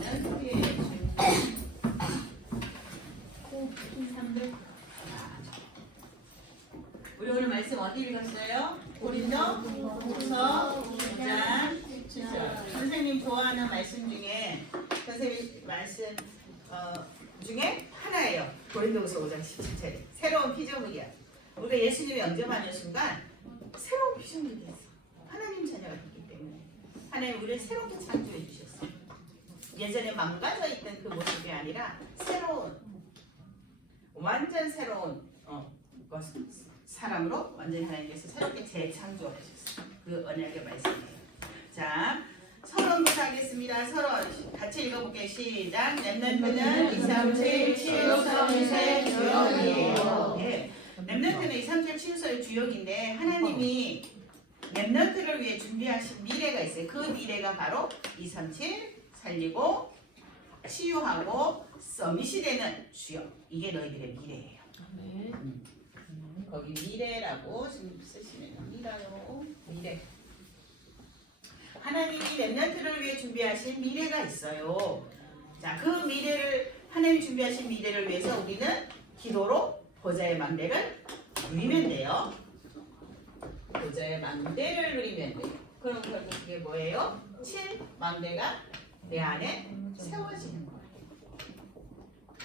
좋아하는 소리의 주인공. 300. 우리 오늘 말씀 어디 읽었어요? 고린도 후서 5장 7절. 선생님 좋아하는 말씀 중에 선생님 말씀 중에 하나예요. 고린도후서 5장 17절에 새로운 피조물이야. 우리가 예수님이 영접하는 순간 새로운 피조물이 됐어. 하나님 자녀가 됐기 때문에 하나님 우리를 새롭게 창조해 주셨어. 예전에 망가져 있던 그 모습이 아니라 새로운 완전 새로운 사람으로 완전히 하나님께서 새롭게 재창조하셨어. 그 언약의 말씀이에요. 자, 서론부터 하겠습니다. 서론 같이 읽어볼게요. 시작. 렘넌트는 2, 3, 7 치유서의 주역이에요. 네. 렘넌트는 2, 3, 7 치유서의 주역인데 하나님이 렘넌트를 위해 준비하신 미래가 있어요. 그 미래가 바로 2, 3, 7 살리고 치유하고 서밋이 되는 주역. 이게 너희들의 미래예요. 거기 미래라고 쓰시면 됩니다요. 미래. 하나님이 렘넌트를 위해 준비하신 미래가 있어요. 자, 그 미래를 하나님이 준비하신 미래를 위해서 우리는 기도로 보좌의 망대를 누리면 돼요. 보좌의 망대를 누리면 돼요. 그럼 결국 그게 뭐예요? 7망대가 내 안에 세워지는 거예요.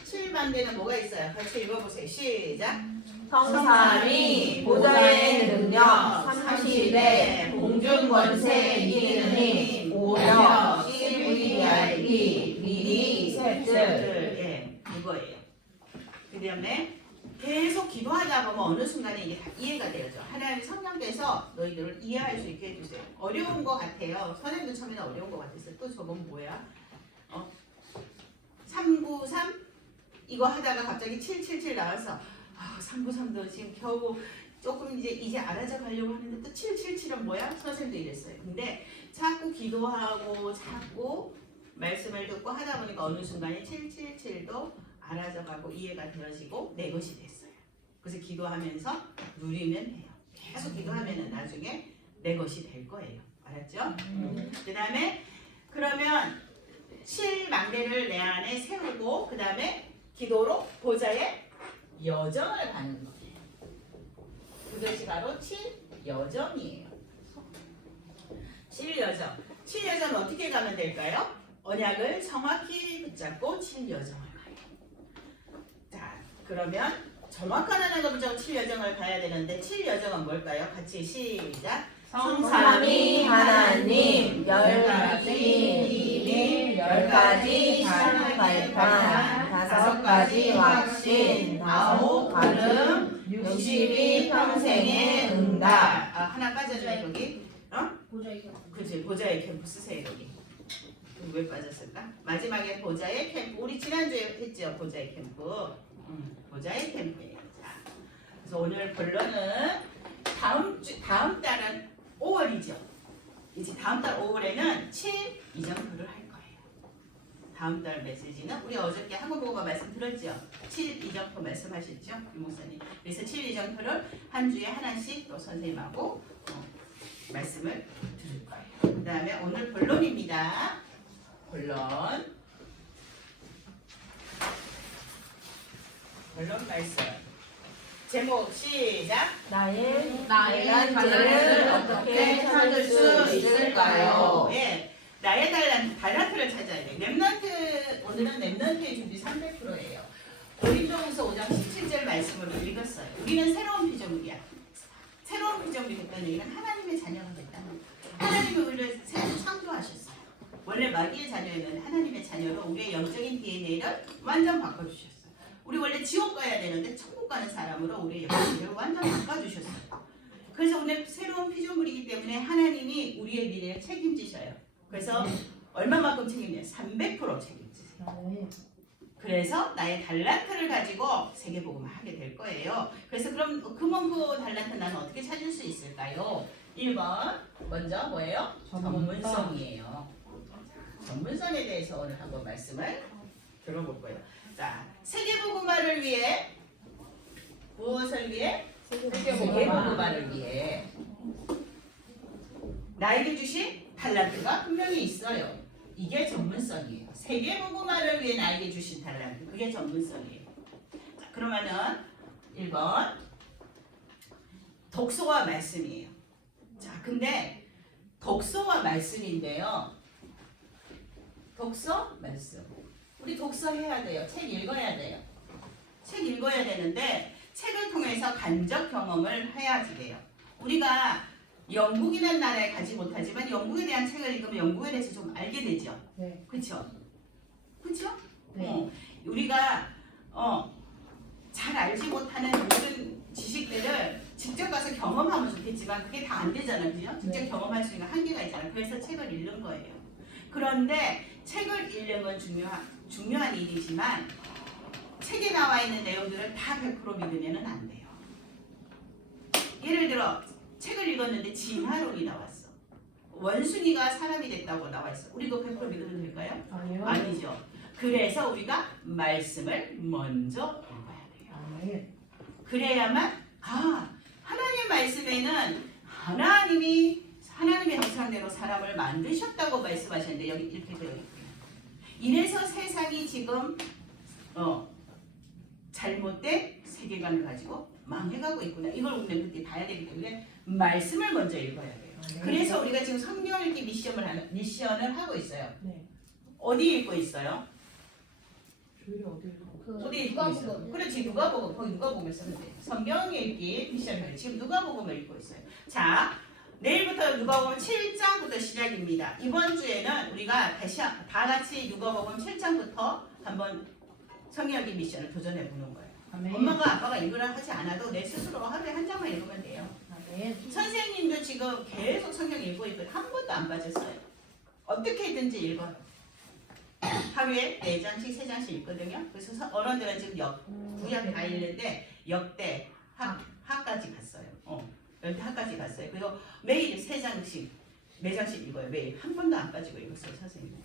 7망대는 뭐가 있어요? 같이 읽어보세요. 시작. 성삼위 보좌의 능력 30배 공중 권세 이기는 힘 오력 CVIP 미리 셋들. 예, 이거예요. 그 다음에 계속 기도하다 보면 어느 순간에 이게 다 이해가 되죠. 하나님 성령께서 너희들을 이해할 수 있게 해주세요. 어려운 것 같아요. 선생님도 처음에는 어려운 것 같았어요. 또 저건 뭐야? 393 이거 하다가 갑자기 777 나와서 393도 지금 겨우 조금 이제 알아져 가려고 하는데 또 777은 뭐야? 선생님도 이랬어요. 근데 자꾸 기도하고 자꾸 말씀을 듣고 하다 보니까 어느 순간에 777도 알아져 가고 이해가 되어지고 내 것이 됐어요. 그래서 기도하면서 누리면 돼요. 계속 기도하면은 나중에 내 것이 될 거예요. 알았죠? 그 다음에 그러면 7망대를 내 안에 세우고 그 다음에 기도로 보좌의 여정을 가는 거예요. 그것이 바로 7여정이에요. 7여정. 7여정은 어떻게 가면 될까요? 언약을 정확히 붙잡고 7여정을 가요. 자, 그러면 정확한 언약을 붙잡고 7여정을 가야 되는데 7여정은 뭘까요? 같이 시작. 성삼위 하나님 10가지 비밀 10가지 삶의 발판 5가지 확신 9 발음 62 평생의 응답. 하나 빠져줘요 여기. 그치, 보좌의 캠프 쓰세요 여기. 왜 빠졌을까? 마지막에 보좌의 캠프. 우리 지난주에 했죠 보좌의 캠프. 보좌의 캠프예요. 자, 그래서 오늘 본론은 다음 달은 5월이죠. 이제 다음 달 5월에는 7 이정표를 할 거예요. 다음 달 메시지는 우리 어저께 한국어가 말씀드렸죠. 7 이정표 말씀하셨죠, 유 목사님. 그래서 7 이정표를 한 주에 하나씩 또 선생님하고 말씀을 들을 거예요. 그 다음에 오늘 본론입니다. 본론 말씀. 제목 시작. 나의 달란트를 어떻게 찾을 수 있을까요? 예, 나의 달란트를 찾아야 돼. 렘넌트 오늘은 렘넌트의 준비 300%예요. 고린도후서 5장 17절 말씀을 읽었어요. 우리는 새로운 피조물이야. 새로운 피조물이 됐다는 얘기는 하나님의 자녀가 됐다는 거예요. 하나님이 우리를 새로 창조하셨어요. 원래 마귀의 자녀에는 하나님의 자녀로 우리의 영적인 DNA를 완전 바꿔주셨어요. 우리 원래 지옥 가야 되는데 천국 가는 사람으로 우리의 영혼을 완전 바꿔주셨어요. 그래서 오늘 새로운 피조물이기 때문에 하나님이 우리의 미래를 책임지셔요. 그래서 얼마만큼 책임져요? 300% 책임지세요. 그래서 나의 달란트를 가지고 세계복음을 하게 될 거예요. 그래서 그럼 그 달란트 나는 어떻게 찾을 수 있을까요? 1번 먼저 뭐예요? 전문성이에요. 전문성에 대해서 오늘 한번 말씀을 들어볼 거예요. 자, 세계복음화를 위해 무엇을 위해? 세계복음화를 위해 나에게 주신 달란트가 분명히 있어요. 이게 전문성이에요. 세계무궁화를 위해 나에게 주신 달란트. 그게 전문성이에요. 자, 그러면은 1번 독서와 말씀이에요. 자, 근데 독서와 말씀인데요. 독서, 말씀. 우리 독서해야 돼요. 책 읽어야 돼요. 책 읽어야 되는데 책을 통해서 간접 경험을 해야지 돼요. 우리가 영국이라는 나라에 가지 못하지만 영국에 대한 책을 읽으면 영국에 대해서 좀 알게 되죠. 네. 그렇죠? 그렇죠? 네. 우리가 잘 알지 못하는 모든 지식들을 직접 가서 경험하면 좋겠지만 그게 다 안 되잖아요. 그죠? 직접 네. 경험할 수 있는 한계가 있잖아요. 그래서 책을 읽는 거예요. 그런데 책을 읽는 건 중요한 일이지만 책에 나와 있는 내용들을 다 100% 믿으면 안 돼요. 예를 들어 책을 읽었는데 진화론이 나왔어. 원숭이가 사람이 됐다고 나와 있어. 우리 그거 100% 믿으면 될까요? 아니요. 아니죠. 그래서 우리가 말씀을 먼저 읽어야 돼요. 아니요. 그래야만 하나님 말씀에는 하나님의 형상대로 사람을 만드셨다고 말씀하셨는데 여기 이렇게 되어 있고요. 이래서 세상이 지금 잘못된 세계관을 가지고 망해가고 있구나. 이걸 우리는 그렇게 봐야 되기 때문에 말씀을 먼저 읽어야 돼요. 네. 그래서 우리가 지금 성경 읽기 미션을 하고 있어요. 네. 어디 읽고 있어요? 주일에 어디 읽고? 어디 읽고 있어? 그렇지, 누가복음. 거기 누가복음을 썼는데 성경 읽기 미션을 지금 누가복음을 읽고 있어요. 자, 내일부터 누가복음 7장부터 시작입니다. 이번 주에는 우리가 다 같이 누가복음 7장부터 한번 성경 읽기 미션을 도전해 보는 거예요. 아멘. 엄마가 아빠가 읽으라 하지 않아도 내 스스로 하루에 한 장만 읽으면 돼요. 아멘. 선생님도 지금 계속 성경 읽고 있고 한 번도 안 빠졌어요. 어떻게든지 읽어요. 하루에 4장씩 3장씩 읽거든요. 그래서 어른들은 지금 구약 다 읽는데 역대 하까지 갔어요. 열대하까지 갔어요. 그리고 매일 3장씩 4장씩 읽어요. 매일 한 번도 안 빠지고 읽었어요, 선생님.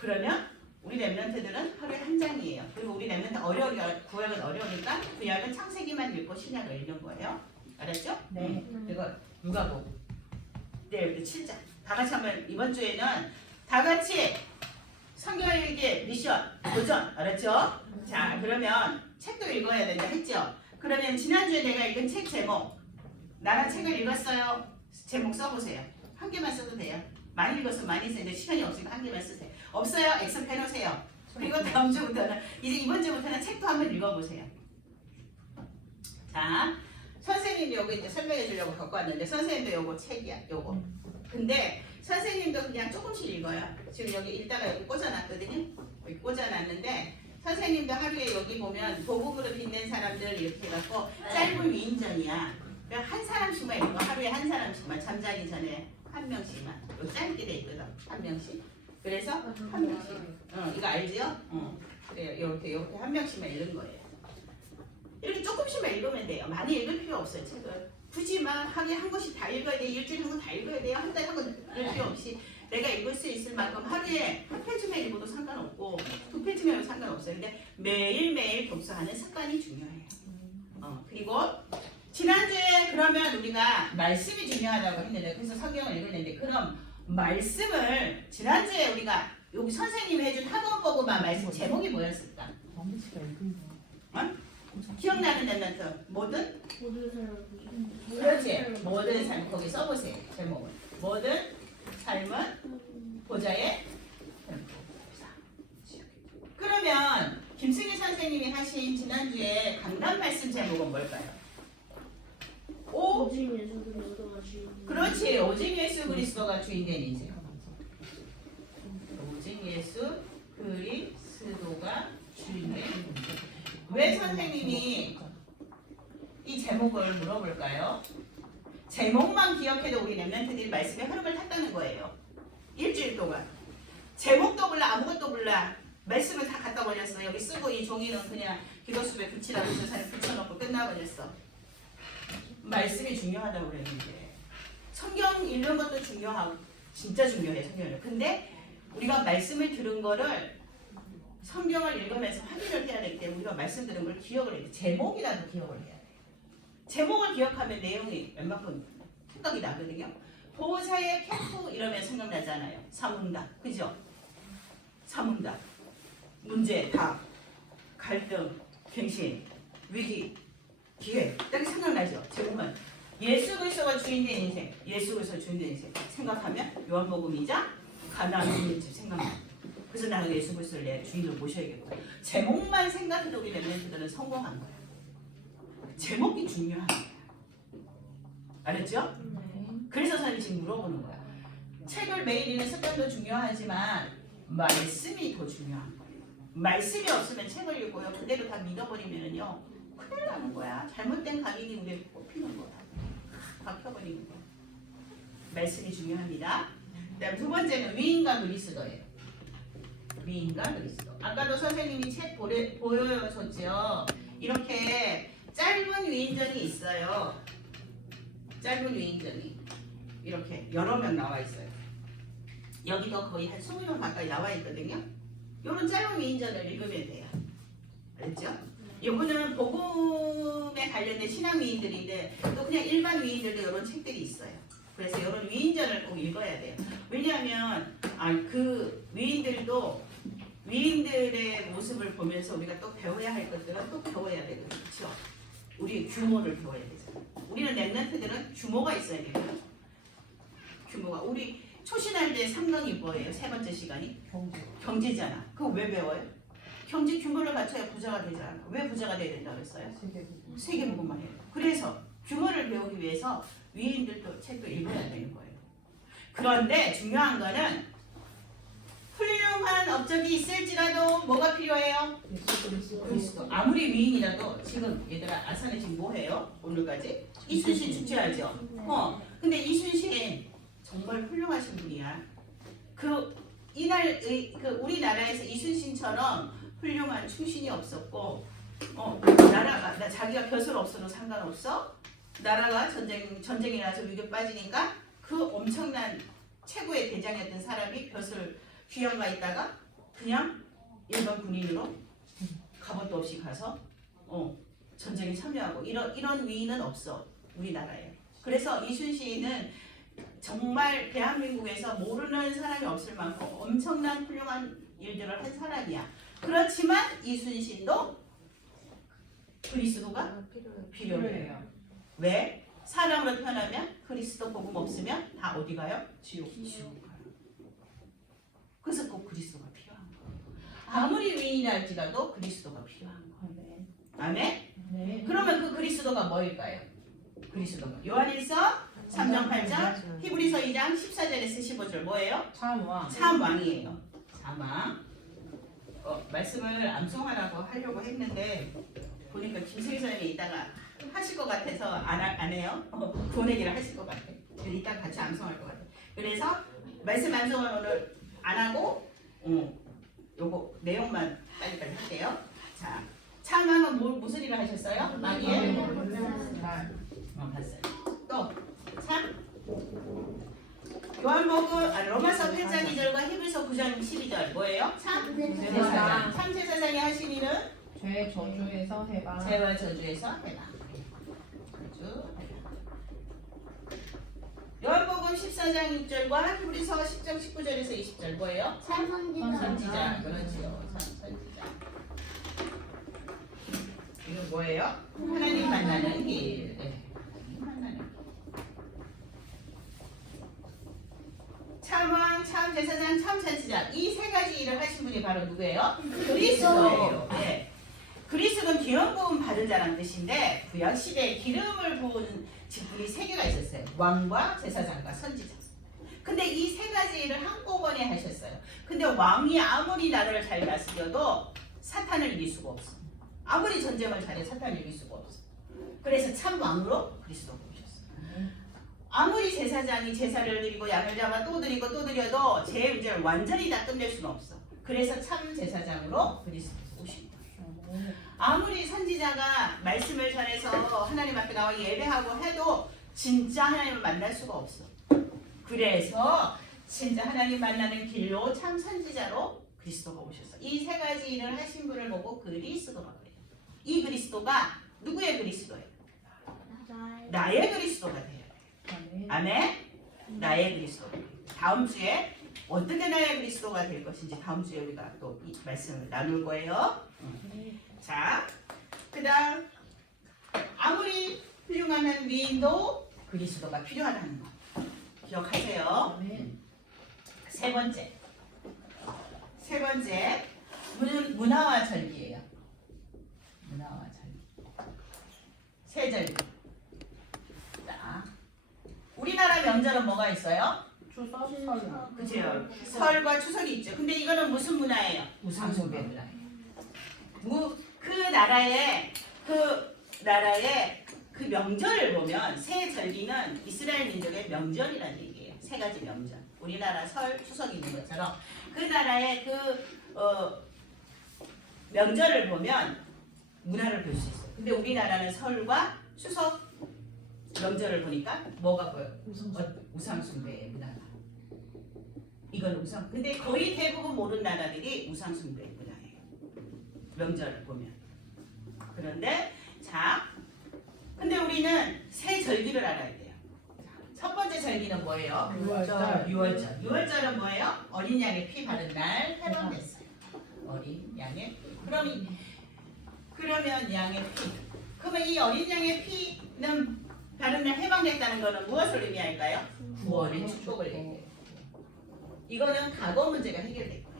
그러면 우리 랩런트들은 하루에 한 장이에요. 그리고 우리 랩런트 구약은 어려우니까 구약은 창세기만 읽고 신약을 읽는 거예요. 알았죠? 네. 그리고 누가복음. 내일부터 7장. 다 같이 하면 이번 주에는 다 같이 성경 읽기 미션 도전. 알았죠? 자, 그러면 책도 읽어야 된다 했죠? 그러면 지난주에 내가 읽은 책 제목 나랑 책을 읽었어요. 제목 써보세요. 한 개만 써도 돼요. 많이 읽었으면 많이 써야 돼. 시간이 없으니까 한 개만 쓰세요. 없어요? 엑셀 해놓으세요. 그리고 다음 주부터는 이제 이번 주부터는 책도 한번 읽어보세요. 자, 선생님이 여기 이제 설명해 주려고 갖고 왔는데 선생님도 요거 책이야. 요거. 근데 선생님도 그냥 조금씩 읽어요. 지금 여기 읽다가 여기 꽂아놨거든요. 여기 꽂아놨는데 선생님도 하루에 여기 보면 복음으로 빛낸 사람들 이렇게 해갖고 짧은 위인전이야. 그러니까 한 사람씩만 읽고 하루에 한 사람씩만 잠자기 전에 한 명씩만. 요 짧게 돼 있거든. 한 명씩. 그래서 한 명씩. 이거 알지요? 그래요. 이렇게 한 명씩만 읽는 거예요. 이렇게 조금씩만 읽으면 돼요. 많이 읽을 필요 없어요. 책을. 굳이 막 하루에 한 권씩 다 읽어야 돼요. 일주일에 한 권 다 읽어야 돼요. 한 달에 한 권 읽을 필요 없이 내가 읽을 수 있을 만큼 하루에 한 페이지만 읽어도 상관없고 2페이지만 읽어도 상관없어요. 근데 매일매일 독서하는 습관이 중요해요. 그리고 지난주에 그러면 우리가 말씀이 중요하다고 했는데 그래서 성경을 읽었는데 그럼 말씀을 지난주에 우리가 여기 선생님이 해준 학원보고만 말씀 제목이 뭐였을까? 엄지가 읽은 거. 기억나는 랩런트 모든? 모든 사람. 그렇지. 모든 삶 거기 써보세요. 제목을. 모든 삶은 보좌의 그러면 김승희 선생님이 하신 지난주에 강단 말씀 제목은 뭘까요? 오직 예수 그리스도가 주인. 그렇지. 오직 예수 그리스도가 주인된 인생. 오직 예수 그리스도가 주인된 인생. 왜 선생님이 이 제목을 물어볼까요? 제목만 기억해도 우리 랩런트들이 말씀의 흐름을 탔다는 거예요. 일주일 동안. 제목도 몰라 아무것도 몰라. 말씀을 다 갖다 버렸어. 여기 쓰고 이 종이는 그냥 기도수에 붙이라고 해서 사람 붙여놓고 끝나버렸어. 말씀이 중요하다고 그랬는데 성경 읽는 것도 중요하고 진짜 중요해 성경을. 근데 우리가 말씀을 들은 거를 성경을 읽으면서 확인을 해야 되기 때문에 우리가 말씀 들은 걸 기억을 해야 돼. 제목이라도 기억을 해야 돼. 제목을 기억하면 내용이 웬만큼 생각이 나거든요. 보호자의 캠프 이러면 생각나잖아요. 사문답. 그죠? 자문다, 문제, 답, 갈등, 갱신, 위기, 기회. 딱 생각나죠? 제목은 예수 그리스도가 주인된 인생, 예수 그리스도 주인된 인생 생각하면 요한복음이자 가나안 주인집 생각나. 그래서 나는 예수 그리스도를 내 주인으로 모셔야겠고 제목만 생각해도 우리 랩런트들은 성공한 거야. 제목이 중요한 거야. 알았죠? 그래서 사실 지금 물어보는 거야. 책을 매일 읽는 습관도 중요하지만 말씀이 더 중요한 거예요. 말씀이 없으면 책을 읽고요. 그대로 다 믿어버리면은요. 큰일 나는 거야. 잘못된 각인이 우리를 뽑히는 거야. 박혀버리는 거야. 말씀이 중요합니다. 그다음 두 번째는 위인과 그리스도예요. 위인과 그리스도. 아까도 선생님이 책 보여줬죠. 이렇게 짧은 위인전이 있어요. 짧은 위인전이 이렇게 여러 명 나와 있어요. 여기도 거의 한 20명 가까이 나와 있거든요. 이런 짧은 위인전을 읽으면 돼요. 알겠죠? 요거는 복음에 관련된 신앙 위인들인데 또 그냥 일반 위인들도 이런 책들이 있어요. 그래서 이런 위인전을 꼭 읽어야 돼요. 왜냐하면 그 위인들도 위인들의 모습을 보면서 우리가 또 배워야 할 것들은 또 배워야 되거든요. 그렇죠? 우리 규모를 배워야 되죠. 우리는 랩런트들은 규모가 있어야 돼요. 규모가 우리 초신할 때 3강이 뭐예요? 세 번째 시간이? 경제잖아. 그거 왜 배워요? 경제 규모를 갖춰야 부자가 되잖아. 왜 부자가 돼야 된다고 했어요? 세계복음만 해요. 그래서 규모를 배우기 위해서 위인들도 책도 읽어야 되는 거예요. 그런데 중요한 거는 훌륭한 업적이 있을지라도 뭐가 필요해요? 그리스도. 아무리 위인이라도 지금 얘들아 아산에 지금 뭐 해요? 오늘까지? 이순신 축제하죠. 근데 이순신 정말 훌륭하신 분이야. 우리나라에서 이순신처럼 훌륭한 충신이 없었고, 나라가 자기가 벼슬 없어도 상관없어. 나라가 전쟁이 나서 위기에 빠지니까 그 엄청난 최고의 대장이었던 사람이 벼슬 귀양가 있다가 그냥 일반 군인으로 갑옷도 없이 가서 전쟁에 참여하고 이런 위인은 없어 우리나라에. 그래서 이순신은 정말 대한민국에서 모르는 사람이 없을 만큼 엄청난 훌륭한 일들을 한 사람이야. 그렇지만 이순신도 그리스도가 필요해요. 왜? 사람으로 태어나면 그리스도 복음 없으면 다 어디 가요? 지옥 가요. 그래서 꼭 그리스도가 필요한 거예요. 아무리 위인이랄지라도 그리스도가 필요한 거예요. 아멘? 네. 그러면 그 그리스도가 뭐일까요? 그리스도가 요한일서 3장 8장 히브리서 2장 14절에서 15절 뭐예요? 참왕. 참왕이에요. 참왕. 말씀을 암송하라고 하려고 했는데 보니까 김승희 선생님이 이따가 하실 것 같아서 안 해요. 돈 얘기를 하실 것 같아. 이따가 같이 암송할 것 같아. 그래서 말씀 암송을 오늘 안 하고 요거 내용만 빨리빨리 할게요. 자, 참왕은 무슨 일을 하셨어요? 마귀의 봤어요. 또 참 요한복음 로마서 8장 2절과 히브리서 9장 12절 뭐예요? 참 제사장. 참 제사장이 하신 일은 죄 저주에서 해방. 죄와 저주에서 해방. 저주 해방. 요한복음 14장 6절과 히브리서 10장 19절에서 20절 뭐예요? 참 선지자. 그렇지요. 참 선지자. 이거 뭐예요? 하나님 만나는 길. 네. 하나님 만나는 길. 참왕, 참 제사장, 참 선지자. 이 세 가지 일을 하신 분이 바로 누구예요? 그리스도예요. 네. 그리스도는 기름 부음 받은 자라는 뜻인데 구약 시대에 기름을 부은 직분이 세 개가 있었어요. 왕과 제사장과 선지자. 근데 이 세 가지 일을 한꺼번에 하셨어요. 근데 왕이 아무리 나라를 잘 다스려도 사탄을 이길 수가 없어. 아무리 전쟁을 잘해 사탄을 이길 수가 없어. 그래서 참 왕으로 그리스도가 오셨어요. 아무리 제사장이 제사를 드리고 양을 잡아 또 드리고 또 드려도 제 문제를 완전히 다 끝낼 수는 없어. 그래서 참 제사장으로 그리스도가 오신 거예요. 아무리 선지자가 말씀을 전해서 하나님 앞에 나와 예배하고 해도 진짜 하나님을 만날 수가 없어. 그래서 진짜 하나님 만나는 길로 참 선지자로 그리스도가 오셨어. 이 세 가지 일을 하신 분을 보고 그리스도가 그래요. 이 그리스도가 누구의 그리스도예요? 나의 그리스도가 돼요. 아멘. 나의 그리스도. 다음 주에 어떻게 나야 그리스도가 될 것인지 다음 주에 우리가 또 이 말씀을 나눌 거예요. 자, 그다음 아무리 훌륭한 위인도 그리스도가 필요하다는 거 기억하세요. 세 번째 문화와 절기예요. 문화와 절기. 세 절기. 자, 우리나라 명절은 뭐가 있어요? 추석 설날. 그죠? 설과 추석이 있죠. 근데 이거는 무슨 문화예요? 우상숭배 문화예요. 그 나라의 그 명절을 보면 세 절기는 이스라엘 민족의 명절이라는 얘기예요. 세 가지 명절. 우리나라 설, 추석이 있는 것처럼 그 나라의 명절을 보면 문화를 볼 수 있어요. 근데 우리나라는 설과 추석 명절을 보니까 뭐가 보여요? 우상숭배의 문화가. 이건 근데 거의 대부분 모르는 나라들이 우상숭배의 문화예요. 명절을 보면. 그런데 근데 우리는 세 절기를 알아야 돼요. 첫 번째 절기는 뭐예요? 6월절. 6월절. 6월절은 뭐예요? 어린 양의 피 바른 날 해방됐어요. 어린 양의 피. 그러면 양의 피. 그러면 이 어린 양의 피는 바른 날 해방됐다는 것은 무엇을 의미할까요? 구원의 축복을 얘기해요. 이거는 과거 문제가 해결됐고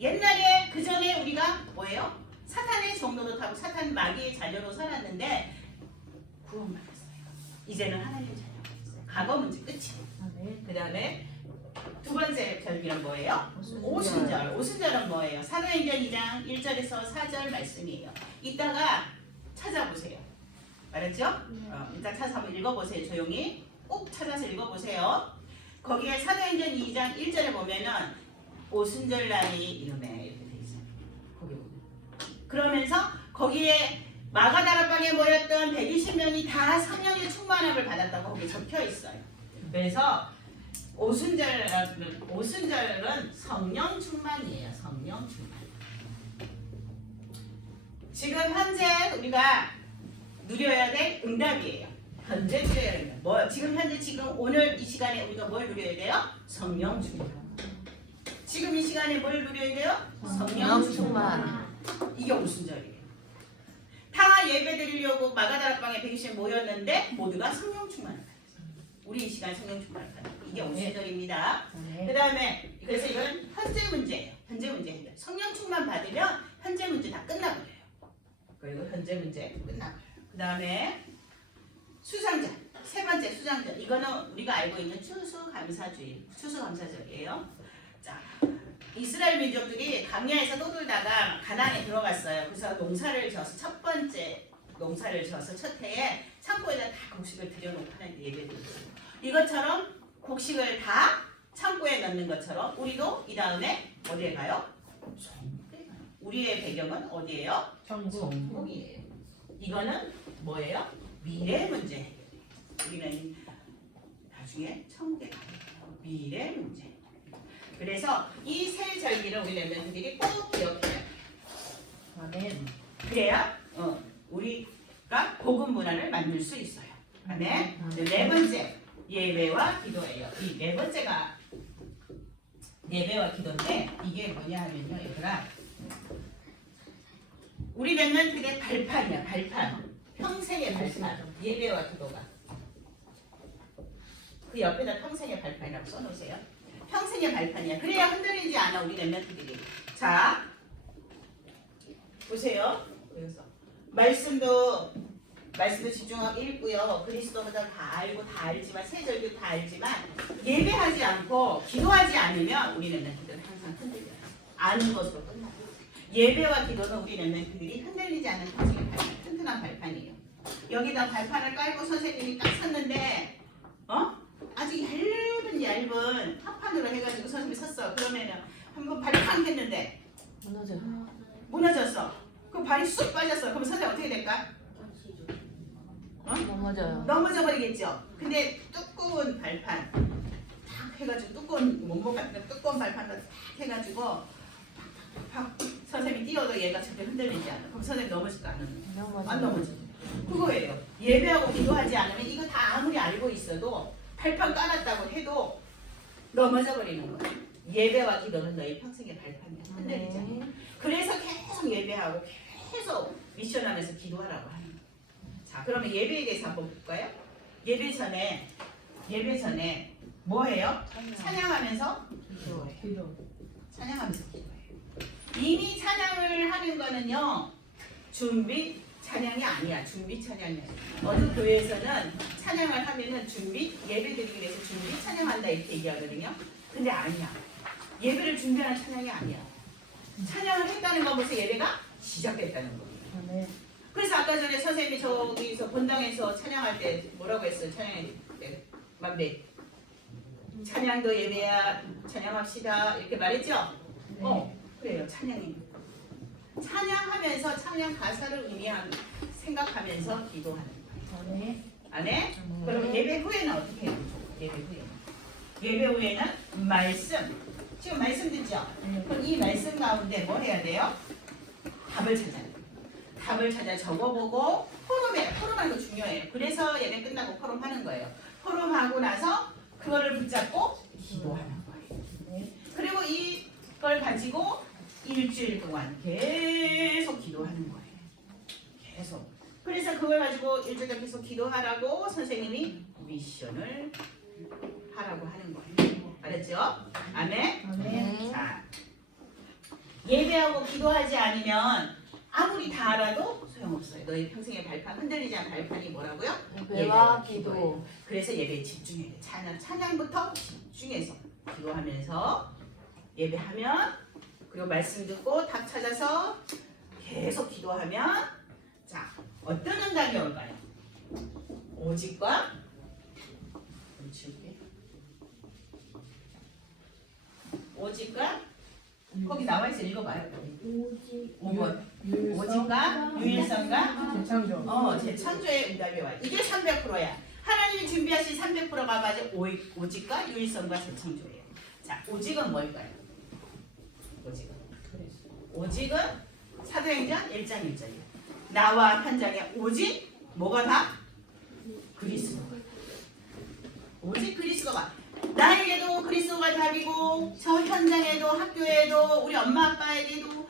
옛날에 그 전에 우리가 뭐예요? 사탄의 종로로 타고 사탄 마귀의 자녀로 살았는데 구원받았어요. 이제는 하나님 자녀가 됐어요. 과거 문제 끝이에요. 그 다음에 두 번째 절기는 뭐예요? 오순절. 오순절은 뭐예요? 사도행전 2장 1절에서 4절 말씀이에요. 이따가 찾아보세요. 알았죠? 이따 찾아서 한번 읽어보세요. 조용히 꼭 찾아서 읽어보세요. 거기에 사도행전 2장 1절에 보면은 오순절 날이 이름에 이렇게 돼 있어요. 거기 보면. 그러면서 거기에 마가다락방에 모였던 120명이 다 성령의 충만함을 받았다고 거기 적혀 있어요. 그래서 오순절은 성령 충만이에요. 성령 충만. 지금 현재 우리가 누려야 될 응답이에요. 현재 누려야 돼요. 지금 현재 오늘 이 시간에 우리가 뭘 누려야 돼요? 성령 충만. 지금 이 시간에 뭘 누려야 돼요? 성령 충만. 이게 오순절이에요. 다 예배 드리려고 마가다락방에 120명 모였는데 모두가 성령 충만을 받았어요. 우리 이 시간 성령 충만을 받았어요. 이게 오순절입니다. 그 다음에 그래서 이건 현재 문제예요. 현재 문제 해결. 성령 충만 받으면 현재 문제 다 끝나버려요. 그리고 현재 문제 끝나버려요. 그 다음에 수상절. 세 번째 수상절. 이거는 우리가 알고 있는 추수감사주일. 추수감사절이에요. 자, 이스라엘 민족들이 광야에서 떠돌다가 가나안에 들어갔어요. 그래서 농사를 져서 첫 번째 농사를 져서 첫 해에 창고에다 다 곡식을 들여놓고 하나님께 예배드렸어요. 이것처럼 곡식을 다 창고에 넣는 것처럼 우리도 이 다음에 어디에 가요? 천국에 가요. 우리의 배경은 어디예요? 천국이에요. 이거는 뭐예요? 미래 문제 해결이에요. 우리는 나중에 천국에 가요. 미래 문제. 그래서 이 세 절기를 우리 렘넌트들이 꼭 기억해요. 아멘. 그래야 우리가 복음 문화를 만들 수 있어요. 아멘. 네 번째 예배와 기도예요. 이 네 번째가 예배와 기도인데 이게 뭐냐 하면요, 얘들아. 우리 렘넌트들의 발판이야, 발판. 평생의 발판. 예배와 기도가. 그 옆에다 평생의 발판이라고 써놓으세요. 평생의 발판이야. 그래야 흔들리지 않아 우리 렘넌트들이. 자, 보세요. 그래서 말씀도 집중하게 읽고요. 그리스도보다 다 알고 다 알지만 세 절기도 다 알지만 예배하지 않고 기도하지 않으면 우리 렘넌트들은 항상 흔들려요. 아는 것으로 끝나요. 예배와 기도는 우리 렘넌트들이 흔들리지 않는 평생의 발판, 튼튼한 발판이에요. 여기다 발판을 깔고 선생님이 딱 섰는데 아주 얇은 합판으로 해가지고 선생님이 섰어. 그러면은 한번 발이 팡 했는데 무너졌어. 그럼 발이 쑥 빠졌어. 그럼 선생님 어떻게 될까? 넘어져요. 넘어져 버리겠죠. 근데 두꺼운 발판 탁 해가지고 두꺼운 몸목 같은 두꺼운 발판으로 탁 해가지고 팍 선생님이 뛰어도 얘가 절대 흔들리지 않아. 그럼 선생님 넘어질까 안 넘어져. 그거예요. 예배하고 기도하지 않으면 이거 다 아무리 알고 있어도 발판 깔았다고 해도 넘어져 버리는 거예요. 예배와 기도는 너희 평생의 발판이야. 흔들리잖아. 네. 그래서 계속 예배하고 계속 미션하면서 기도하라고 하는 거야. 자, 그러면 예배에 대해서 한번 볼까요? 예배 전에 뭐 해요? 찬양하면서 기도해요. 기도. 찬양하면서 기도해요. 이미 찬양을 하는 거는요, 준비 찬양이 아니야. 준비 찬양이야. 어느 교회에서는 찬양을 하면은 준비 예배 드리기 위해서 준비 찬양한다 이렇게 얘기하거든요. 근데 아니야. 예배를 준비하는 찬양이 아니야. 찬양을 했다는 건 벌써 예배가 시작됐다는 거예요. 네. 그래서 아까 전에 선생님이 저기서 본당에서 찬양할 때 뭐라고 했어요? 찬양할 때 만배 찬양도 예배야 찬양합시다 이렇게 말했죠? 그래요. 찬양입니다. 찬양하면서 찬양 가사를 생각하면서 기도하는 거예요. 네. 안 해? 그럼 예배 후에는 어떻게 해요? 예배 후에는 말씀. 지금 말씀 듣죠? 그럼 이 말씀 가운데 뭐 해야 돼요? 답을 찾아야 돼요. 답을 찾아 적어보고 포럼하는 거 중요해요. 그래서 예배 끝나고 포럼하는 거예요. 포럼하고 나서 그거를 붙잡고 기도하는 거예요. 그리고 이걸 가지고 일주일 동안 계속 기도하는 거예요. 계속. 그래서 그걸 가지고 일주일 동안 계속 기도하라고 선생님이 미션을 하라고 하는 거예요. 알았죠? 아멘? 네. 자, 예배하고 기도하지 않으면 아무리 다 알아도 소용없어요. 너희 평생의 발판, 흔들리지 않은 발판이 뭐라고요? 예배와 기도. 그래서 예배에 집중해야 돼. 찬양부터 집중해서 기도하면서 예배하면 그리고 말씀 듣고 답 찾아서 계속 기도하면 자, 어떤 응답이 올까요? 오직과 오직과 거기 나와 있어 읽어봐요. 오직 5번 오직과 유일성과 재창조. 재창조의 응답이 와요. 이게 300%야. 하나님이 준비하신 300%가 맞아 오직과 유일성과 재창조예요. 자, 오직은 뭘까요? 오직은 사도행전 1장 1절이에요. 나와 현장에 오직 뭐가 다? 그리스도가. 오직 그리스도가. 나에게도 그리스도가 답이고 저 현장에도 학교에도 우리 엄마 아빠에게도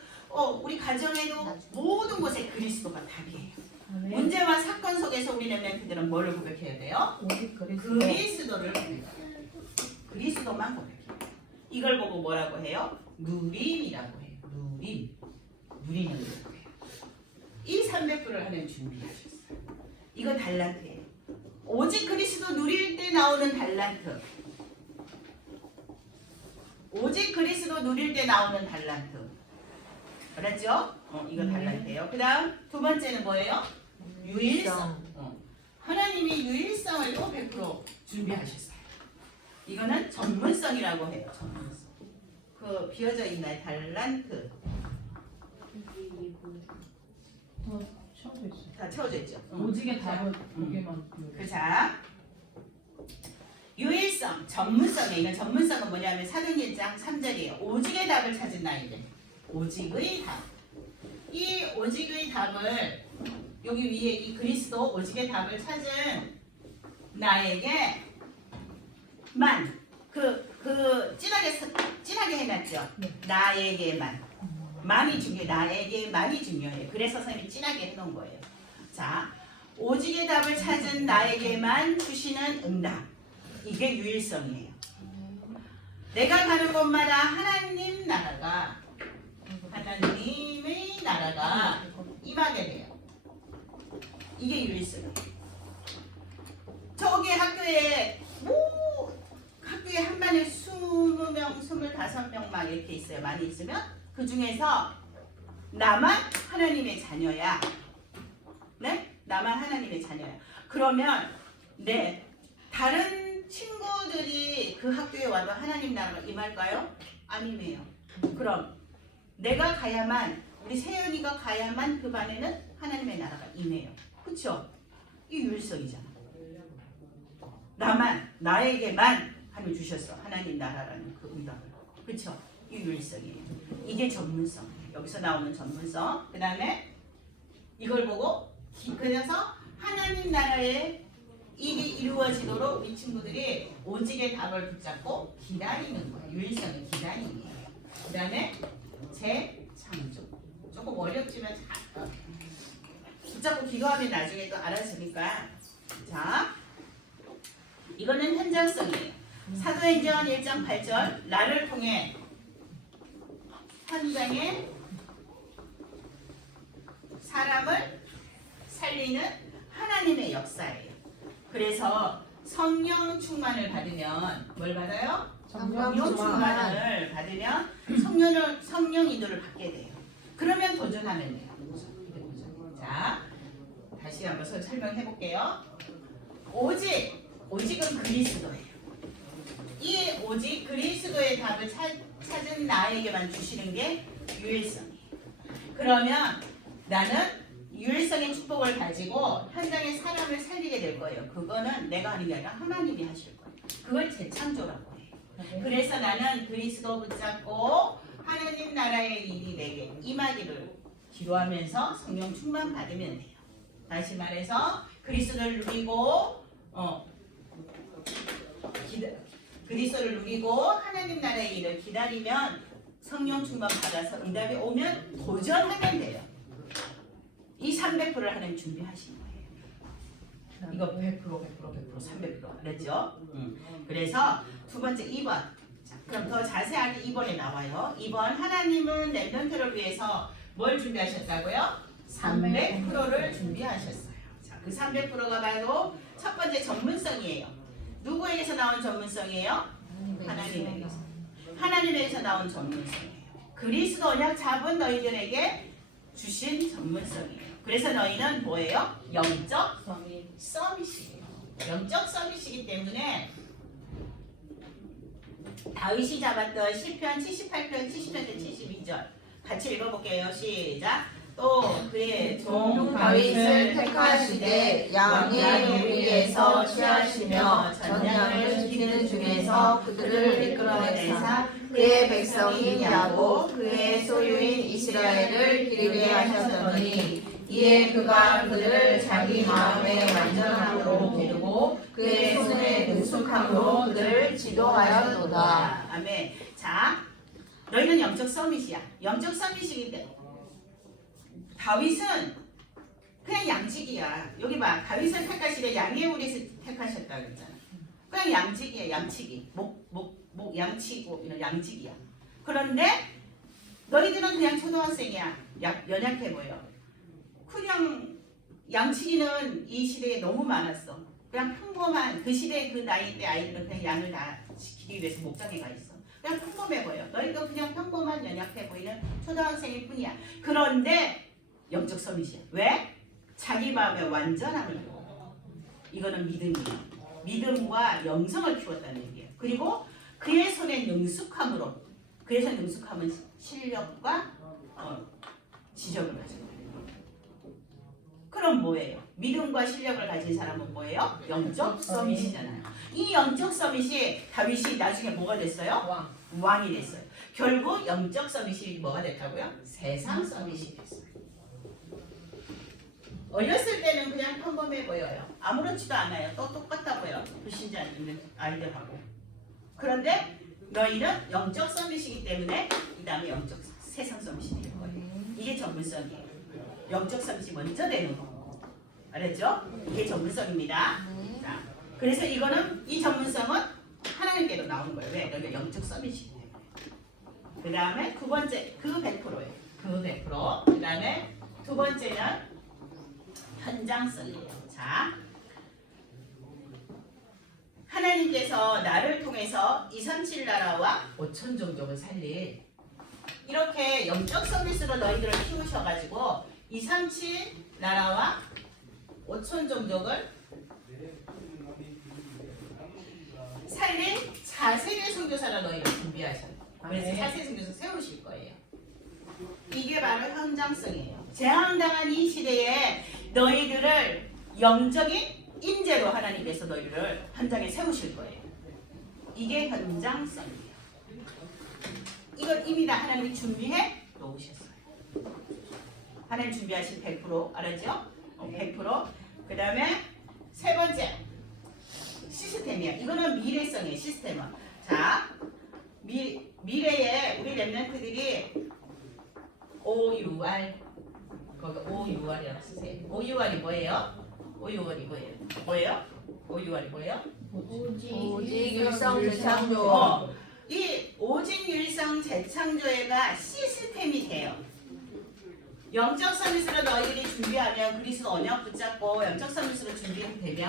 우리 가정에도 모든 곳에 그리스도가 답이에요. 문제와 사건 속에서 우리 렘넌트들은 뭐를 고백해야 돼요? 오직 그리스도. 그리스도를 고백해요. 그리스도만 고백해요. 이걸 보고 뭐라고 해요? 누림이라고 해요. 누리는 거예요. 이 300불을 하면 준비하셨어요. 이거 달란트예요. 오직 그리스도 누릴 때 나오는 달란트. 오직 그리스도 누릴 때 나오는 달란트. 알았죠? 이거 달란트예요. 그 다음 두 번째는 뭐예요? 유일성. 하나님이 유일성을 또 100% 준비하셨어요. 이거는 전문성이라고 해요. 전문성. 그 비어져 있나요? 달란트. 더 채워져 있어. 다 채워져 있죠? 오직의 답은 고개만 비우고. 자, 유일성, 전문성이에요. 이건 전문성은 뭐냐면 사도행전 1장 3절이에요. 오직의 답을 찾은 나이들. 오직의 답. 이 오직의 답을 여기 위에 이 그리스도 오직의 답을 찾은 나에게만 진하게 해놨죠. 네. 나에게만. 만이 중요해. 나에게만이 중요해요. 그래서 선생님이 진하게 해놓은 거예요. 자, 오직의 답을 찾은 나에게만 주시는 응답. 이게 유일성이에요. 내가 가는 곳마다 하나님의 나라가 임하게 돼요. 이게 유일성이에요. 저기 학교에 학교에 한 반에 20명, 25명 막 이렇게 있어요. 많이 있으면 그 중에서 나만 하나님의 자녀야. 네? 나만 하나님의 자녀야. 그러면 다른 친구들이 그 학교에 와도 하나님 나라가 임할까요? 안 임해요. 그럼 내가 가야만, 우리 세연이가 가야만 그 반에는 하나님의 나라가 임해요. 그쵸? 이 유일성이잖아. 나에게만 하나님 주셨어. 하나님 나라라는 그 응답을. 그쵸? 이 유일성이에요. 이게 전문성이에요. 여기서 나오는 전문성. 그 다음에 이걸 보고 그래서 하나님 나라의 일이 이루어지도록 우리 친구들이 오직의 답을 붙잡고 기다리는 거예요. 유일성의 기다림이에요. 그 다음에 재창조. 조금 어렵지만 잘 붙잡고 기도하면 나중에 또 알아주니까. 자, 이거는 현장성이에요. 사도행전 1장 8절 나를 통해 현장에 사람을 살리는 하나님의 역사예요. 그래서 성령 충만을 받으면 뭘 받아요? 성령 충만을 받으면 성령 인도를 받게 돼요. 그러면 도전하면 돼요. 자, 다시 한번 설명해 볼게요. 오직은 그리스도예요. 이 오직 그리스도의 답을 찾은 나에게만 주시는 게 유일성이에요. 그러면 나는 유일성의 축복을 가지고 현장에 사람을 살리게 될 거예요. 그거는 내가 하는 게 아니라 하나님이 하실 거예요. 그걸 재창조라고 해요. 그래서 나는 그리스도 붙잡고 하나님 나라의 일이 내게 임하기를 기도하면서 성령 충만 받으면 돼요. 다시 말해서 그리스도를 누리고 그리스도를 누리고 하나님 나라의 일을 기다리면 성령 충만 받아서 응답이 오면 도전하면 돼요. 이 300%를 하나님 준비하신 거예요. 이거 100%, 300% 알았죠? 그래서 두 번째 2번. 자, 그럼 더 자세하게 2번에 나와요. 2번 하나님은 렘넌트를 위해서 뭘 준비하셨다고요? 300%를 준비하셨어요. 자, 그 300%가 바로 첫 번째 전문성이에요. 누구에게서 나온 전문성이에요? 하나님에게서. 하나님에게서 나온 전문성이에요. 그리스도 언약 잡은 너희들에게 주신 전문성이에요. 그래서 너희는 뭐예요? 영적 서밋이에요. 영적 서밋이기 때문에 다윗이 잡았던 시편 78편 70편 72절 같이 읽어볼게요. 시작. 또 그의 종 다윗을 택하시되 양의 위에서 취하시며 전향을 지키는 중에서 그들을 이끌어내사 그의 백성인 야곱 그의 소유인 이스라엘을 기르게 하셨더니 이에 그가 그들을 자기 마음의 완전함으로 기르고 그의 손의 능숙함으로 그들을 지도하였도다. 아멘. 자, 너희는 영적 서밋이야. 영적 서밋이기 때문에 다윗은 그냥 양치기야. 여기 봐. 다윗을 택하시되 양의 우리에서 택하셨다 그랬잖아. 그냥 양치기야. 양치기. 목 양치고 이런 양치기야. 그런데 너희들은 그냥 초등학생이야. 연약해 보여. 그냥 양치기는 이 시대에 너무 많았어. 그냥 평범한 그 시대 그 나이 때 아이들은 그냥 양을 다 지키기 위해서 목장에 가 있어. 그냥 평범해 보여. 너희도 그냥 평범한 연약해 보이는 초등학생일 뿐이야. 그런데 영적 서밋이야. 왜? 자기 마음의 완전함을. 이거는 믿음이야. 믿음과 영성을 키웠다는 얘기예요. 그리고 그의 손에 능숙함으로. 그래서 능숙함은 실력과 지적을 가지고. 그럼 뭐예요? 믿음과 실력을 가진 사람은 뭐예요? 영적 서밋이잖아요. 이 영적 서밋이 다윗이 나중에 뭐가 됐어요? 왕이 됐어요. 결국 영적 서밋이 뭐가 됐다고요? 세상 서밋이 됐어요. 어렸을 때는 그냥 평범해 보여요. 아무렇지도 않아요. 또 똑같아 보여. 불신자 있는 아이들하고. 그런데 너희는 영적 서밋이기 때문에 이 다음에 영적 세상 서밋이 될 거예요. 이게 전문성이에요. 영적 서밋이 먼저 되는 거. 알았죠? 이게 전문성입니다. 자, 그래서 이거는 이 전문성은 하나님께로 나오는 거예요. 왜? 너희가 영적 서밋이기 때문에. 그 다음에 두 번째 그 100%예요. 그 100%. 그 다음에 두 번째는 현장성이에요. 자, 하나님께서 나를 통해서 237 나라와 5천 종족을 살릴 이렇게 영적 서밋으로 너희들을 키우셔가지고 237 나라와 5천 종족을 살린 차세대 선교사로 너희를 준비하셔요. 그래서 차세대 선교사 세우실 거예요. 이게 바로 현장성이에요. 재앙당한 이 시대에 너희들을 영적인 인재로 하나님께서 너희를 현장에 세우실 거예요. 이게 현장성이에요. 이걸 이미 다 하나님이 준비해 놓으셨어요. 하나님 준비하신 100% 알았죠? 100%. 그 다음에 세 번째 시스템이야. 이거는 미래성의 시스템은. 자, 미래에 우리 랩런트들이 OUR 거기 OUR이라고 쓰세요. OUR이 뭐예요? OUR이 뭐예요? 뭐예요? OUR이 뭐예요? 오직 일성 재창조. 이 오직 율성 재창조회가 시스템이 돼요. 영적 서비스로 너희들이 준비하면 그리스도 언약 붙잡고 영적 서비스로 준비되면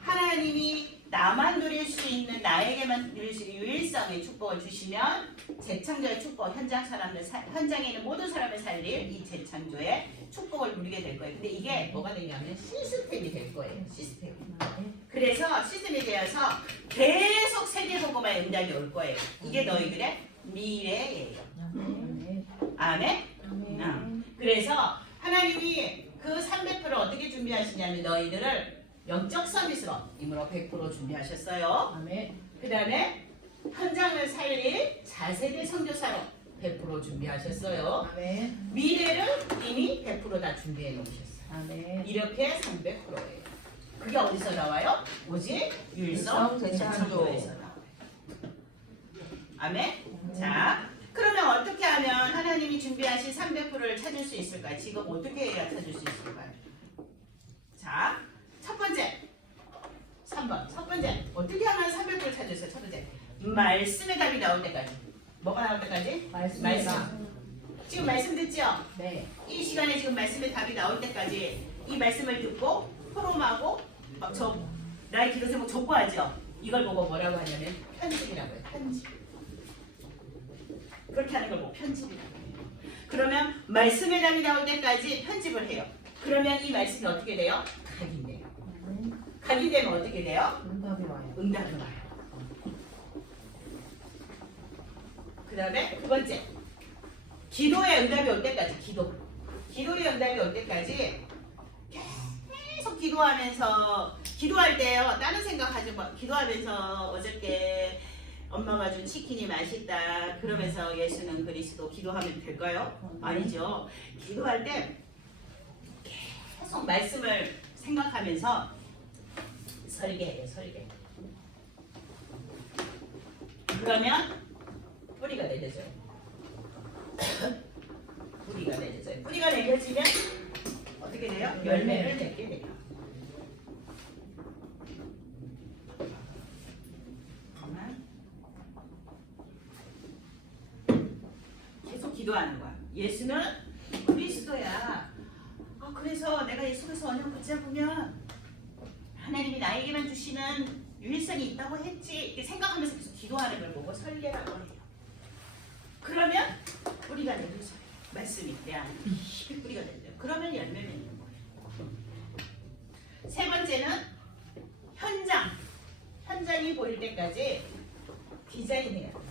하나님이 나만 누릴 수 있는 나에게만 누릴 수 있는 유일성의 축복을 주시면 재창조의 축복 현장에 있는 모든 사람을 살릴 이 재창조의 축복을 누리게 될 거예요. 근데 이게 뭐가 되냐면 시스템이 될 거예요. 시스템. 그래서 시스템이 되어서 계속 세계복음화의 응답이 올 거예요. 이게 너희들의 미래예요. 아멘. 그래서 하나님이 그 300%를 어떻게 준비하시냐면 너희들을 영적 서비스로 임으로 100% 준비하셨어요. 아멘. 그 다음에 현장을 살릴 차세대 선교사로 100% 준비하셨어요. 아멘. 미래를 이미 100%다 준비해 놓으셨어요. 아멘. 이렇게 300%예요. 그게 어디서 나와요? 오직 율성 재창조에서 나와요. 아멘. 자, 그러면 어떻게 하면 하나님이 준비하신 300%를 찾을 수 있을까요? 지금 어떻게 해야 찾을 수 있을까요? 자, 첫 번째 3번 첫 번째 어떻게 하면 300%를 찾을 수 있어요? 첫 번째 말씀의 답이 나올 때까지. 뭐가 나올 때까지? 말씀. 지금 말씀 듣죠? 네. 이 시간에 지금 말씀의 답이 나올 때까지 이 말씀을 듣고 포럼하고 나의 기도 제목 족구하죠? 이걸 보고 뭐라고 하냐면 편집이라고 해요. 편집. 그렇게 하는 걸 보고 편집이라고 해요. 그러면 말씀의 답이 나올 때까지 편집을 해요. 그러면 이 말씀이 어떻게 돼요? 각인돼요. 각인되면 어떻게 돼요? 응답이 와요. 응답이 와요. 그 다음에 두 번째 기도의 응답이 올 때까지 기도의 응답이 올 때까지 계속 기도하면서 기도할 때요 다른 생각하지 마. 기도하면서 어저께 엄마가 준 치킨이 맛있다 그러면서 예수는 그리스도 기도하면 될까요? 아니죠. 기도할 때 계속 말씀을 생각하면서 설계해요. 설계. 그러면 뿌리가 내려져요. 뿌리가 내려져요. 뿌리가 내려지면 어떻게 돼요? 열매를 맺게 돼요. 계속 기도하는 거야. 예수는 그리스도야. 그래서 내가 예수께서 언약 붙잡으면 하나님이 나에게만 주시는 유일성이 있다고 했지. 이렇게 생각하면서 계속 기도하는 걸 보고 설계라고 해요. 그러면 뿌리가 내려져요. 말씀이 내 안에 깊이 뿌리가 내려져요. 그러면 열매 맺는 거예요. 세 번째는 현장이 보일 때까지 디자인해야 돼요.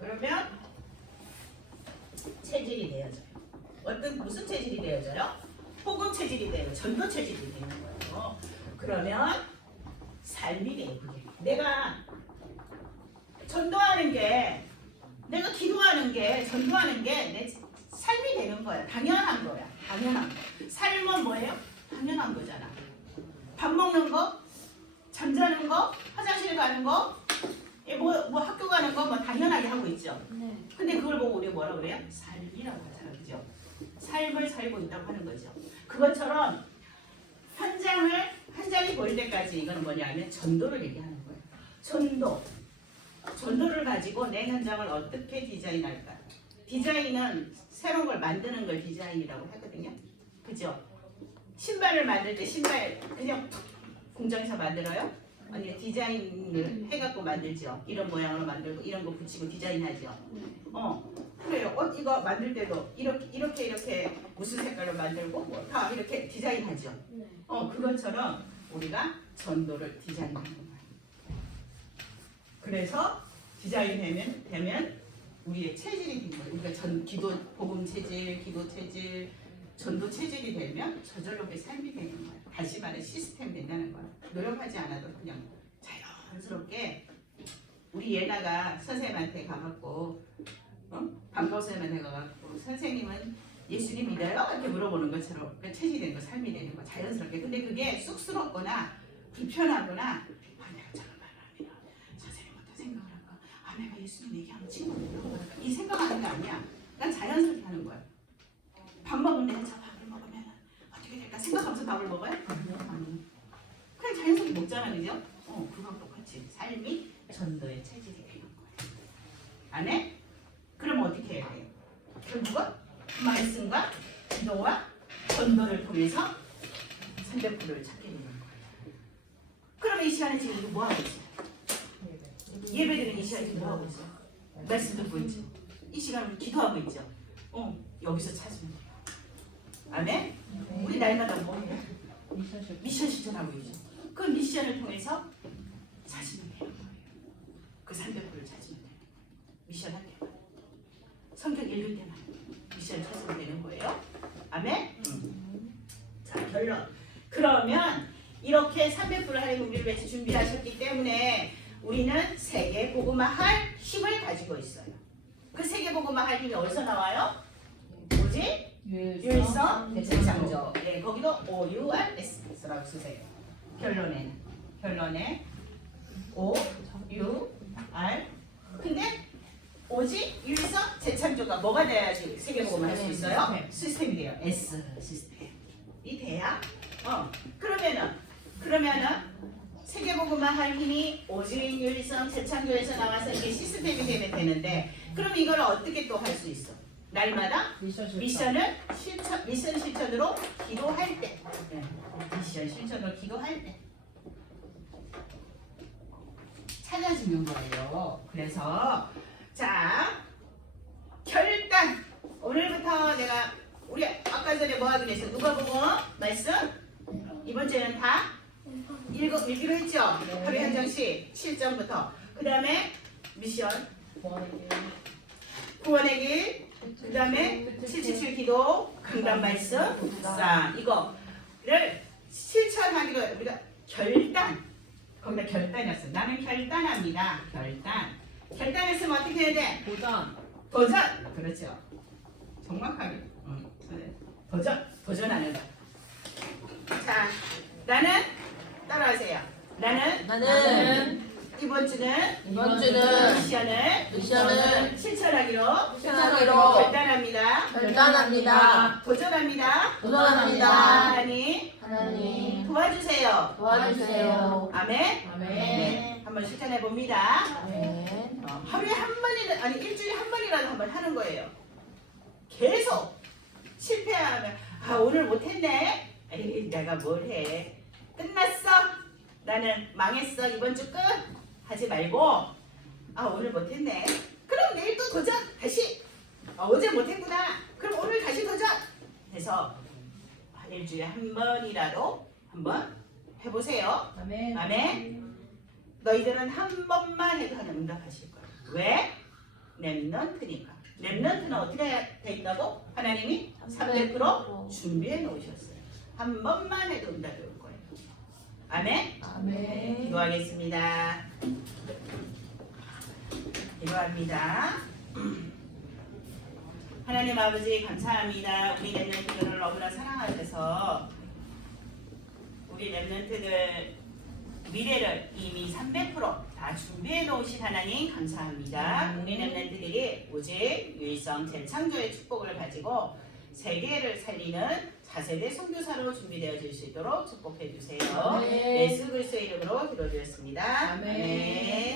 그러면 체질이 되어져요. 무슨 체질이 되어져요? 복음 체질이 돼요. 전도 체질이 되는 거예요. 그러면 삶이 돼요. 그게 내가 전도하는 게 내가 기도하는 게 전도하는 게 내 삶이 되는 거야. 당연한 거야. 당연한 거. 삶은 뭐예요? 당연한 거잖아. 밥 먹는 거, 잠자는 거, 화장실 가는 거, 뭐 학교 가는 거 뭐 당연하게 하고 있죠. 네. 근데 그걸 보고 우리가 뭐라고 그래요? 삶이라고 하잖아. 그죠? 삶을 살고 있다고 하는 거죠. 그것처럼 현장이 보일 때까지 이건 뭐냐면 전도를 얘기하는 거예요. 전도를 가지고 내 현장을 어떻게 디자인할까? 디자인은 새로운 걸 만드는 걸 디자인이라고 하거든요. 그죠? 신발을 만들 때 신발 그냥 공장에서 만들어요? 아니 디자인을 해갖고 만들죠. 이런 모양으로 만들고 이런 거 붙이고 디자인하죠. 그래요. 이거 만들 때도 이렇게 무슨 색깔로 만들고 뭐 다 이렇게 디자인하죠. 그것처럼 우리가 전도를 디자인하는 거예요. 그래서 디자인되면 우리의 체질이 된 거예요. 우리가 복음 체질, 기도 체질, 전도 체질이 되면 저절로 우리 삶이 되는 거예요. 다시 말해 시스템 된다는 거예요. 노력하지 않아도 그냥 자연스럽게 우리 예나가 선생님한테 가갖고 반가워 선생님한테 가갖고 선생님은 예수님 믿어요? 이렇게 물어보는 것처럼 그 체질된 거, 삶이 되는 거 자연스럽게. 근데 그게 쑥스럽거나 불편하거나 내가 잠깐만 하면 선생님 어떤 생각을 할까? 내가 예수님 얘기하면 친구를 물어볼까? 이 생각하는 게 아니야. 난 자연스럽게 하는 거야. 밥 먹으면 내가 저 밥을 먹으면 어떻게 될까 생각하면서 밥을 먹어요? 아니요. 그냥 자연스럽게 먹잖아, 그죠? 그거랑 똑같이 삶이 전도의 체질이 되는 거예요. 안 해? 그럼 어떻게 해야 돼요? 결국은 말씀과 기도와 전도를 통해서 300%를 찾게 되는 거예요. 그러면 이 시간에 지금 이거 뭐 하고 있어요? 예배드리는 이 시간에 지금 뭐 하고 있어요? 말씀 듣고 있죠. 이 시간은 기도하고 있죠. 여기서 찾으면 돼요. 아멘? 우리 날마다 뭐 해요? 미션 실천하고 있죠. 그 미션을 통해서 찾으면 되는 거예요. 그 300%를 찾으면 돼요. 미션 할 때만. 성경 읽을 때만. 미션 찾으면 되는 거예요. 아멘? 자, 결론. 그러면 이렇게 300% 할인 우리를 위해서 준비하셨기 때문에 우리는 세계 복음화 할 힘을 가지고 있어요. 그 세계 복음화 할 힘이 어디서 나와요? 뭐지? 유일성 대체창조. 네, 거기도 OURS라고 쓰세요. 결론에 OUR. 근데 오직 유일성 재창조가 뭐가 돼야지 세계복음을 할 수 있어요? 시스템이 돼요. S 시스템이 돼야. 그러면은 세계복음화 할 힘이 오직 유일성 재창조에서 나와서 이게 시스템이 되면 되는데, 그럼 이걸 어떻게 또 할 수 있어? 날마다 미션 실천으로 기도할 때. 미션 실천으로 기도할 때 찾아주는 거예요. 그래서 자, 결단. 오늘부터 우리 아까 전에 뭐 하기로 했어? 누가복음 말씀 이번 주에는 다 읽기로 했죠? 하루에 한 장씩 7장부터. 그 다음에 미션 구원의 길, 그 다음에 777 기도, 강단 말씀, 묵상, 이거를 실천하기로 우리가 결단. 거기다 결단이었어. 나는 결단합니다. 결단했으면 어떻게 해야 돼? 도전. 그렇죠. 정확하게. 도전하는 거. 자, 나는 따라하세요. 나는 이번 주는 미션을 실천하기로 결단합니다. 도전합니다. 하나님 도와주세요. 아멘. 네, 한번 실천해 봅니다. 하루에 한 번이라도, 아니 일주일에 한 번이라도 한번 하는 거예요. 계속 실패하면 오늘 못했네. 에이, 내가 뭘 해. 끝났어. 나는 망했어. 이번 주 끝. 하지 말고 오늘 못했네. 그럼 내일 또 도전. 다시. 어제 못했구나. 그럼 오늘 다시 도전. 해서 일주일에 한 번이라도 한번 해보세요. 아멘. 너희들은 한 번만 해도 하나님 응답하실 거야. 왜? 렘넌트니까. 렘넌트는 어떻게 돼 있다고? 하나님이 300% 준비해 놓으셨어요. 한 번만 해도 응답이 올 거예요. 아멘. 기도하겠습니다. 기도합니다. 하나님 아버지 감사합니다. 우리 렘넌트들을 너무나 사랑하셔서 우리 렘넌트들 미래를 이미 300%다 준비해 놓으신 하나님 감사합니다. 우리 렘넌트들이 오직 유일성 재창조의 축복을 가지고 세계를 살리는 차세대 선교사로 준비되어질 수 있도록 축복해 주세요. 예수 그리스도의 이름으로 기도드렸습니다. 아멘.